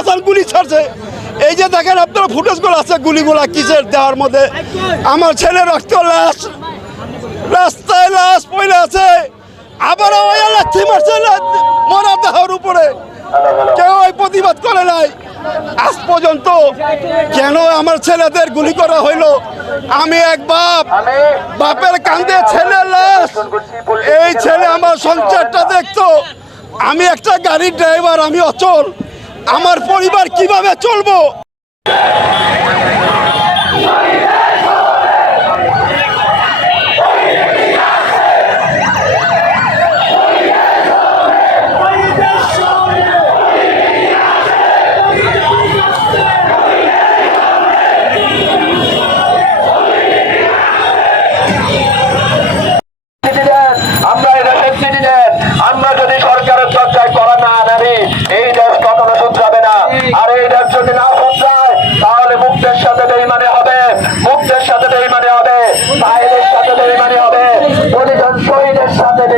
বৃষ্টির গুলি ছাড়ছে। এই যে দেখেন আপনার ফুটেজগুলো আছে, গুলিগুলা কিসের দেওয়ার মধ্যে? আমার ছেলে রক্ত লাশ, রাস্তায় লাশ পড়ে আছে। আবার ওই মারছে? মরা দেহর উপরে। কেউ ওই প্রতিবাদ করে নাই। আজ পর্যন্ত কেন আমার ছেলেদের গুলি করা হইল? আমি এক বাপ। বাপের কান্দে ছেলে লাশ। এই ছেলে আমার সংসারটা দেখতো। আমি একটা গাড়ির ড্রাইভার আমি অচল। আমার পরিবার কীভাবে চলবো?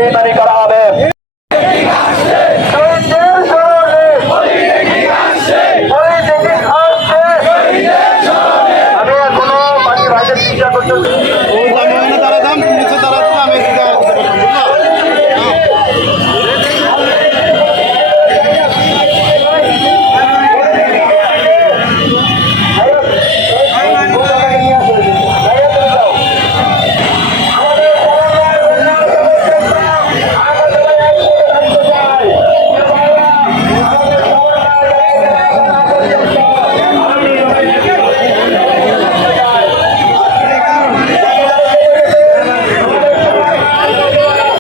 মিলিটারি করা হবে। আমি এখনও পানি ভাইদের চিন্তা করতেছি